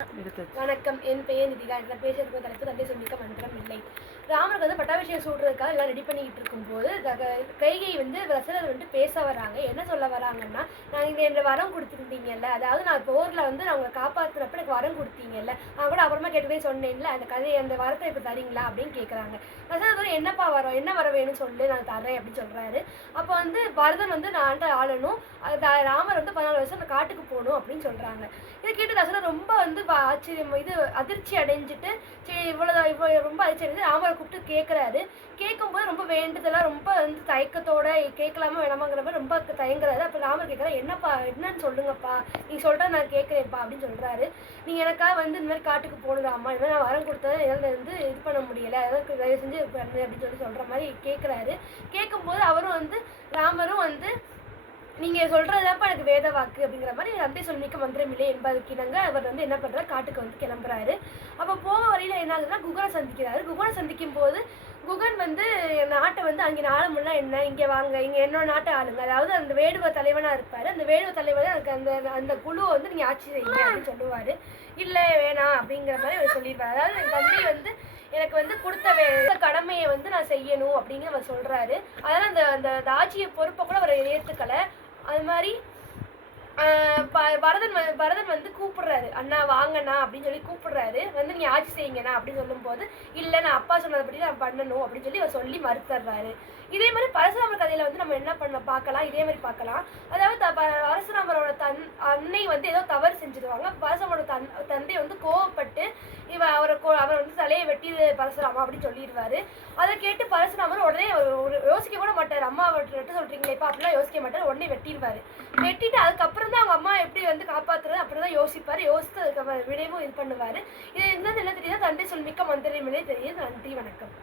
வணக்கம். என் பெயர் நிதிகா. நான் பேசுகிற தலைப்பு தந்தை சொல்லிக்க மந்திரம் இல்லை. ராமருக்கு வந்து பட்டாபிஷேகம் சூடுறதுக்காக எல்லாம் ரெடி பண்ணிக்கிட்டு இருக்கும்போது கைகை வந்து தசரதர் வந்து பேச வராங்க. என்ன சொல்ல வராங்கன்னா, நீங்கள் இந்த வரம் கொடுத்துருந்தீங்கல்ல, அதாவது நான் போரில் வந்து நான் உங்களை காப்பாற்றுறப்ப எனக்கு வரம் கொடுத்தீங்கல்ல, நான் கூட அப்புறமா கேட்டுவே சொன்னேன்ல, அந்த கதையை அந்த வரத்தை இப்போ தரீங்களா அப்படின்னு கேட்குறாங்க. தசரதர் என்னப்பா வரம், என்ன வரம் வேணும்னு சொல்லு, நான் தரேன் அப்படின்னு சொல்கிறாரு. அப்போ வந்து பரதன் வந்து நான் ஆளணும், ராமர் வந்து 14 வருஷம் அந்த காட்டுக்கு போகணும் அப்படின்னு சொல்கிறாங்க. இதை கேட்டு தசரதர் ரொம்ப வந்து ஆச்சரியம் அதிர்ச்சி அடைஞ்சிட்டு சரி இவ்வளோ ரொம்ப அதிர்ச்சி அடைஞ்சு ராமரை கூப்பிட்டு கேட்குறாரு. கேட்கும்போது ரொம்ப வேண்டுதலாக ரொம்ப வந்து தயக்கத்தோட கேட்கலாமா வேணாமாங்கிற மாதிரி ரொம்ப தயங்குறாரு. அப்போ ராமர் கேட்குறாரு, என்னப்பா என்னன்னு சொல்லுங்கப்பா, நீ சொல்கிறா நான் கேட்குறேன்ப்பா அப்படின்னு சொல்கிறாரு. நீங்கள் எனக்காக வந்து இந்த மாதிரி காட்டுக்கு போகணுடாமா, இந்த மாதிரி நான் வரம் கொடுத்ததை என்னால் வந்து இது பண்ண முடியலை, அதற்கு தயவு செஞ்சு பண்ணு அப்படின்னு சொல்கிற மாதிரி கேட்குறாரு. கேட்கும்போது அவரும் வந்து ராமரும் வந்து நீங்கள் சொல்கிறதாப்பா எனக்கு வேத வாக்கு அப்படிங்கிற மாதிரி தந்தை சொல்மிக்க மந்திரமில்லை என்பதற்கு இணங்க அவர் வந்து என்ன பண்ணுறாரு, காட்டுக்கு வந்து கிளம்புறாரு. அப்போ போக வழியில் என்ன ஆகுதுன்னா குகனை சந்திக்கிறாரு. குகனை சந்திக்கும் போது குகன் வந்து நாட்டை வந்து அங்கே ஆளுமுன்னா என்ன, இங்கே வாங்க, இங்கே என்னோட நாட்டை ஆளுங்க, அதாவது அந்த வேடுவ தலைவனாக இருப்பார். அந்த வேடுவ தலைவர் எனக்கு அந்த அந்த குழுவை வந்து நீங்கள் ஆட்சி செய்யுங்க அப்படின்னு சொல்லுவார். இல்லை வேணாம் அப்படிங்கிற மாதிரி அவர் சொல்லிடுவார். அதாவது என் தந்தை வந்து எனக்கு வந்து கொடுத்த கடமையை வந்து நான் செய்யணும் அப்படின்னு அவர் சொல்கிறாரு. அதனால் அந்த அந்த ஆட்சியை பொறுப்பை கூட அவர் ஏற்றுக்கலை. அது மாதிரி பரதன் வந்து கூப்பிடுறாரு, அண்ணா வாங்கண்ணா அப்படின்னு சொல்லி கூப்பிடுறாரு. வந்து நீ ஆட்சி செய்யுங்கண்ணா அப்படின்னு சொல்லும்போது இல்லை நான் அப்பா சொன்னதுபடி நான் பண்ணணும் அப்படின்னு சொல்லி அவர் சொல்லி மறுத்துறாரு. இதே மாதிரி பரசுராமர் கதையில வந்து நம்ம என்ன பார்க்கலாம், இதே மாதிரி பார்க்கலாம். அதாவது பரசுராமரோட அன்னை வந்து ஏதோ தவறு செஞ்சிருவாங்க. பரசுராமரோட தந்தை வந்து கோவப்பட்டு அவர் வந்து தலையை வெட்டி பரசுராமா அப்படின்னு சொல்லிடுவாரு. அதை கேட்டு பரசுராமர் உடனே யோசிக்க கூட மாட்டார். அம்மா வெட்ட சொல்றீங்களே இப்போ அப்படிலாம் யோசிக்க மாட்டார். உடனே வெட்டிடுவாரு. வெட்டிட்டு அதுக்கப்புறம் தான் அவங்க அம்மா எப்படி வந்து காப்பாற்றுறது அப்படி தான் யோசிப்பார். யோசித்து அதுக்கு விடையும் இது பண்ணுவார். இது என்ன தெரியுது, தந்தை சொல்மிக்க மந்திரமில்லை தெரியுது. நன்றி, வணக்கம்.